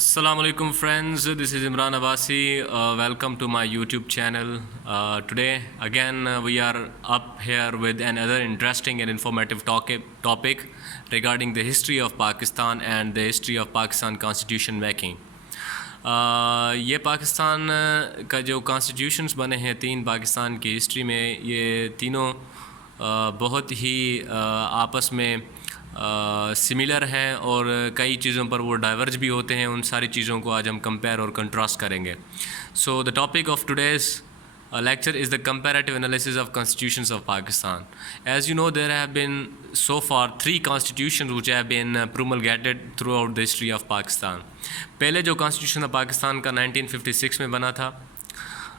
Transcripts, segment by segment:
Assalamu alaikum friends, this is Imran Abbasi. Welcome to my YouTube channel. Today again we are up here with another interesting and informative topic regarding the history of Pakistan and the history of Pakistan constitution making. یہ پاکستان کا جو کانسٹیٹیوشنز بنے ہیں تین پاکستان کی history میں، یہ تینوں بہت ہی آپس میں سملر ہیں اور کئی چیزوں پر وہ ڈائیورج بھی ہوتے ہیں. ان ساری چیزوں کو آج ہم کمپیئر اور کنٹراسٹ کریں گے. So the topic of today's lecture is the comparative analysis of constitutions of Pakistan. As you know, there have been so far 3 constitutions which have been promulgated throughout the history of Pakistan. پہلے جو constitution تھا پاکستان کا 1956 میں بنا تھا،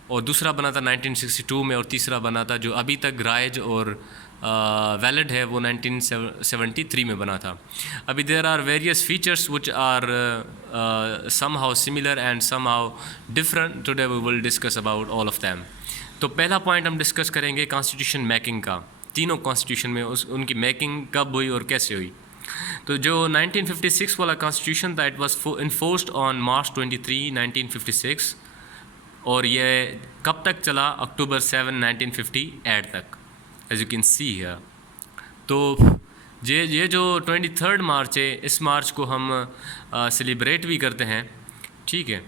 اور دوسرا بنا تھا 1962 میں، اور تیسرا بنا تھا جو ابھی تک رائج اور ویلڈ ہے وہ 1973 میں بنا تھا. ابھی there are various features which are somehow similar and somehow different. Today we will discuss about all of them. تو پہلا پوائنٹ ہم ڈسکس کریں گے کانسٹیٹیوشن میکنگ کا. تینوں کانسٹیٹیوشن میں ان کی میکنگ کب ہوئی اور کیسے ہوئی. تو جو 1956 والا کانسٹیٹیوشن تھا، اٹ واز انفورسڈ آن مارچ 23, 1956، اور یہ کب تک چلا؟ اکتوبر 7, 1958 تک، ایز یو کین سی ہے. تو یہ جو 23 مارچ ہے، اس مارچ کو ہم سیلیبریٹ بھی کرتے ہیں، ٹھیک ہے.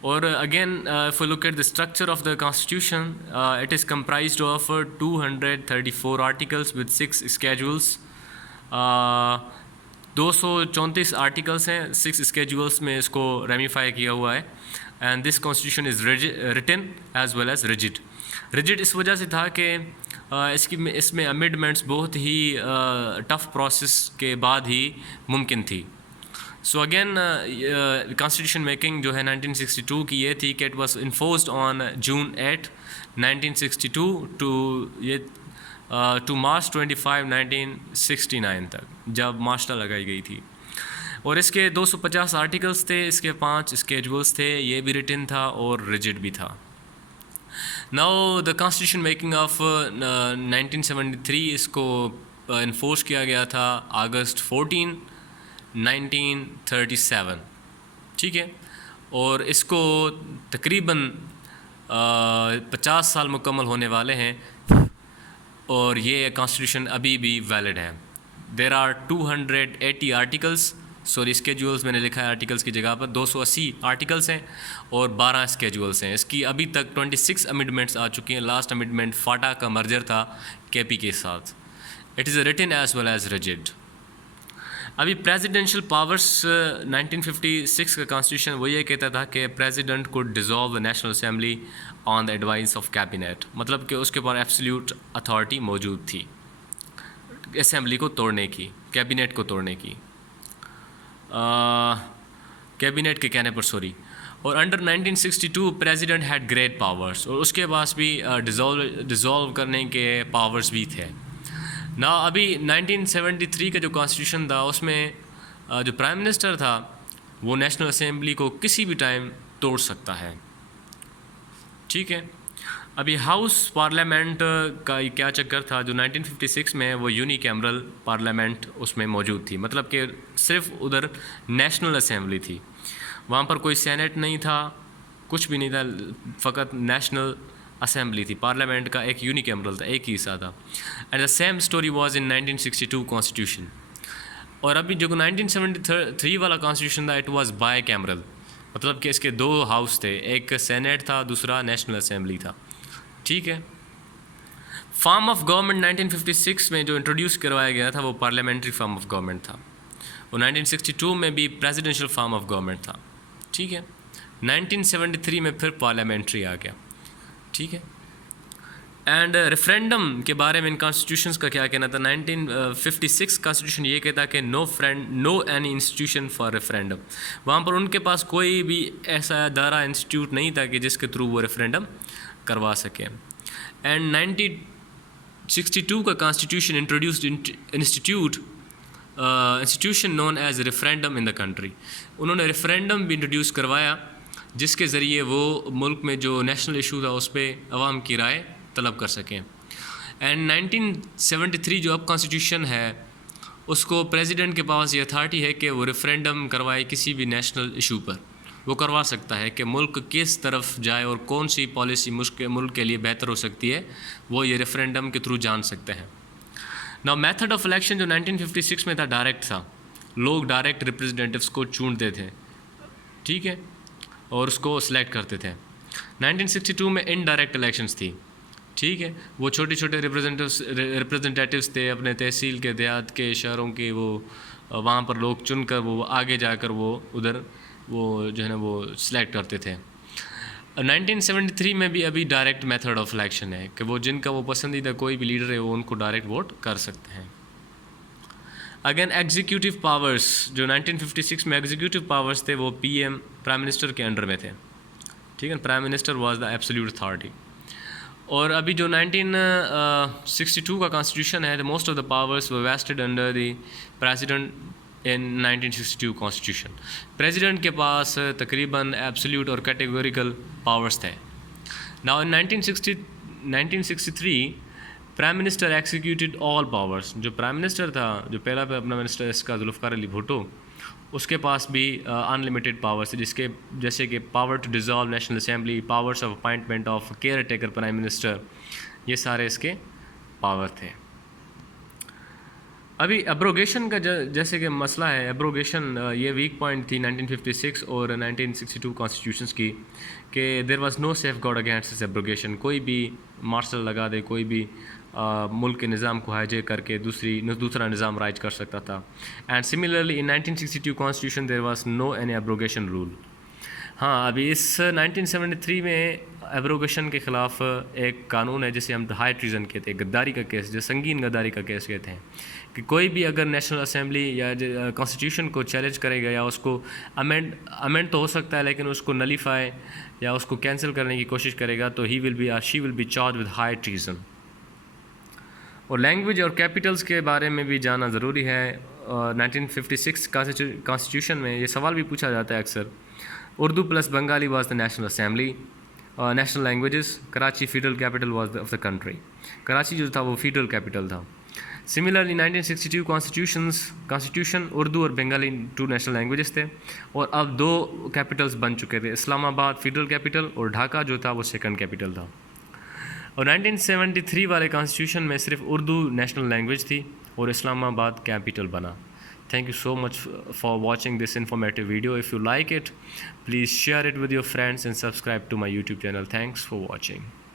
اور again if we look at the structure of the constitution, it is comprised of 234 articles with 6 schedules. 234 articles ہیں، 6 اسکیجولس میں اس کو ریمیفائی کیا ہوا ہے. And this constitution is written as well as rigid. Rigid اس وجہ سے تھا کہ اس میں امینڈمنٹس بہت ہی ٹف پروسیس کے بعد ہی ممکن تھی. سو اگین کانسٹیٹیوشن میکنگ جو ہے 1962 کی یہ تھی کہ it was enforced on June 8, 1962 to March 25, 1969 تک، جب مارشل لگائی گئی تھی. اور اس کے 250 آرٹیکلس تھے، اس کے 5 اسکیجولس تھے، یہ بھی ریٹن تھا اور ریجڈ بھی تھا. Now the constitution making of 1973، اس کو انفورس کیا گیا تھا اگست 14, 1937، ٹھیک ہے. اور اس کو تقریباً 50 سال مکمل ہونے والے ہیں، اور یہ کانسٹیٹیوشن ابھی بھی ویلڈ ہے. There are 280 articles, sorry schedules میں نے لکھا ہے آرٹیکلس کی جگہ پر. 280 آرٹیکلس ہیں اور 12 اسکیجولس ہیں. اس کی ابھی تک 26 امینڈمنٹس آ چکی ہیں. لاسٹ امینڈمنٹ فاٹا کا مرجر تھا کے پی کے ساتھ. It is written as well as rigid. ابھی پریزیڈینشیل پاورس 1956 کا کانسٹیٹیوشن وہ یہ کہتا تھا کہ president could dissolve the national assembly on the advice of cabinet, مطلب کہ اس کے پاس ایبسلیوٹ اتھارٹی موجود تھی اسمبلی کو توڑنے کی، کیبنیٹ کو توڑنے کی، کیبنیٹ کے کہنے پر سوری. اور under 1962 president had great powers, اور اس کے پاس بھی ڈیزالو کرنے کے پاورس بھی تھے. نا ابھی 1973 کا جو کانسٹیٹیوشن تھا، اس میں جو پرائم منسٹر تھا وہ نیشنل اسمبلی کو کسی بھی ٹائم توڑ سکتا ہے، ٹھیک ہے. ابھی ہاؤس پارلیمنٹ کا کیا چکر تھا، جو 1956 میں وہ یونی کیمرل پارلیمنٹ اس میں موجود تھی، مطلب کہ صرف ادھر نیشنل اسمبلی تھی، وہاں پر کوئی سینٹ نہیں تھا، کچھ بھی نہیں تھا، فقط نیشنل اسمبلی تھی. پارلیمنٹ کا ایک یونی کیمرل تھا، ایک ہی حصہ تھا. And the same story was in 1962 constitution. اور ابھی جو 1973 والا کانسٹیٹیوشن تھا، اٹ واز بائی کیمرل، مطلب کہ اس کے 2 ہاؤس تھے، ایک سینٹ تھا، دوسرا نیشنل اسمبلی تھا، ٹھیک ہے. فارم آف گورنمنٹ 1956 میں جو انٹروڈیوس کروایا گیا تھا وہ پارلیمنٹری فارم آف گورنمنٹ تھا، اور 1962 میں بھی پریزیڈینشیل فارم آف گورنمنٹ تھا، ٹھیک ہے. 1973 میں پھر پارلیمنٹری آ گیا، ٹھیک ہے. اینڈ ریفرینڈم کے بارے میں ان کانسٹیٹیوشنس کا کیا کہنا تھا؟ 1956 کانسٹیٹیوشن یہ کہتا کہ know any institution for referendum. وہاں پر ان کے پاس کوئی بھی ایسا ادارہ انسٹیٹیوٹ نہیں تھا کہ جس کے تھرو وہ ریفرینڈم کروا سکیں. اینڈ 1962 کا constitution introduced institution known as referendum in the country. انہوں نے ریفرینڈم بھی انٹروڈیوس کروایا، جس کے ذریعے وہ ملک میں جو نیشنل ایشو تھا اس پہ عوام کی رائے طلب کر سکیں. اینڈ 1973 جو اب کانسٹیٹیوشن ہے، اس کو پریزیڈنٹ کے پاس یہ اتھارٹی ہے کہ وہ ریفرینڈم کروائے کسی بھی نیشنل ایشو پر. وہ کروا سکتا ہے کہ ملک کس طرف جائے اور کون سی پالیسی ملک کے لیے بہتر ہو سکتی ہے، وہ یہ ریفرینڈم کے تھرو جان سکتے ہیں. نا میتھڈ آف الیکشن جو 1956 میں تھا ڈائریکٹ تھا. لوگ ڈائریکٹ ریپرزینٹیوس کو چنتے تھے، ٹھیک ہے، اور اس کو سلیکٹ کرتے تھے. 1962 میں انڈائریکٹ الیکشنز تھی، ٹھیک ہے. وہ چھوٹے چھوٹے ریپرزینٹیوس تھے اپنے تحصیل کے، دیہات کے، شہروں کے. وہ وہاں پر لوگ چن کر وہ آگے جا کر وہ ادھر وہ جو ہے نا وہ سلیکٹ کرتے تھے. 1973 میں بھی ابھی ڈائریکٹ میتھڈ آف الیکشن ہے کہ وہ جن کا وہ پسندیدہ کوئی بھی لیڈر ہے وہ ان کو ڈائریکٹ ووٹ کر سکتے ہیں. اگین ایگزیکیوٹیو پاورس جو 1956 میں ایگزیکیوٹیو پاورس تھے وہ پرائم منسٹر کے انڈر میں تھے، ٹھیک ہے. Prime minister was the absolute authority. اور ابھی جو 1962 کا کانسٹیٹیوشن ہے، موسٹ آف دا پاورس وہ vested under the president in 1962 constitution. President کے پاس تقریباً ایبسلیوٹ اور کیٹیگوریکل پاورس تھے. Now in 1963 prime minister executed all powers. جو پرائم منسٹر تھا، جو پہلا اپنا منسٹر اس کا ذوالفقار علی بھٹو، اس کے پاس بھی ان لمیٹیڈ پاورس تھے، جیسے کہ power to dissolve national assembly, powers of appointment of caretaker prime minister, یہ سارے اس کے پاور تھے. ابھی ایبروگیشن کا جیسے کہ مسئلہ ہے، ایبروگیشن یہ ویک پوائنٹ تھی 1956 اور 1962 کانسٹیٹیوشنس کی کہ there was no safeguard against this abrogation. کوئی بھی مارشل لگا دے، کوئی بھی ملک کے نظام کو ہائیجیک کر کے دوسرا نظام رائج کر سکتا تھا. And similarly in 1962 constitution there was no any abrogation rule. ہاں، ابھی اس 1973 میں ایبروگیشن کے خلاف ایک قانون ہے جسے ہم ہائی ٹریزن کہتے ہیں، غداری کا کیس، جو سنگین غداری کا کیس کہتے ہیں، کہ کوئی بھی اگر نیشنل اسمبلی یا کانسٹیٹیوشن کو چیلنج کرے گا یا اس کو امینڈ تو ہو سکتا ہے لیکن اس کو نلیفائی یا اس کو کینسل کرنے کی کوشش کرے گا تو ہی will be she will be charge with high treason. اور لینگویج اور کیپٹلز کے بارے میں بھی جاننا ضروری ہے. 1956 کانسٹیٹیوشن میں یہ سوال بھی پوچھا جاتا ہے اکثر. Urdu plus Bengali was the national assembly. National languages. Karachi federal capital was of the country. Karachi جو تھا وہ فیڈرل کیپٹل تھا. سملرلی 1962 کانسٹیٹیوشن اردو اور بنگالی 2 نیشنل لینگویجز تھے، اور اب 2 کیپٹلز بن چکے تھے. اسلام آباد فیڈرل کیپٹل اور ڈھاکہ جو تھا وہ سیکنڈ کیپٹل تھا. اور 1973 والے کانسٹیٹیوشن میں صرف اردو نیشنل لینگویج تھی اور اسلام آباد کیپٹل بنا. Thank you so much for watching this informative video. If you like it, please share it with your friends and subscribe to my YouTube channel. Thanks for watching.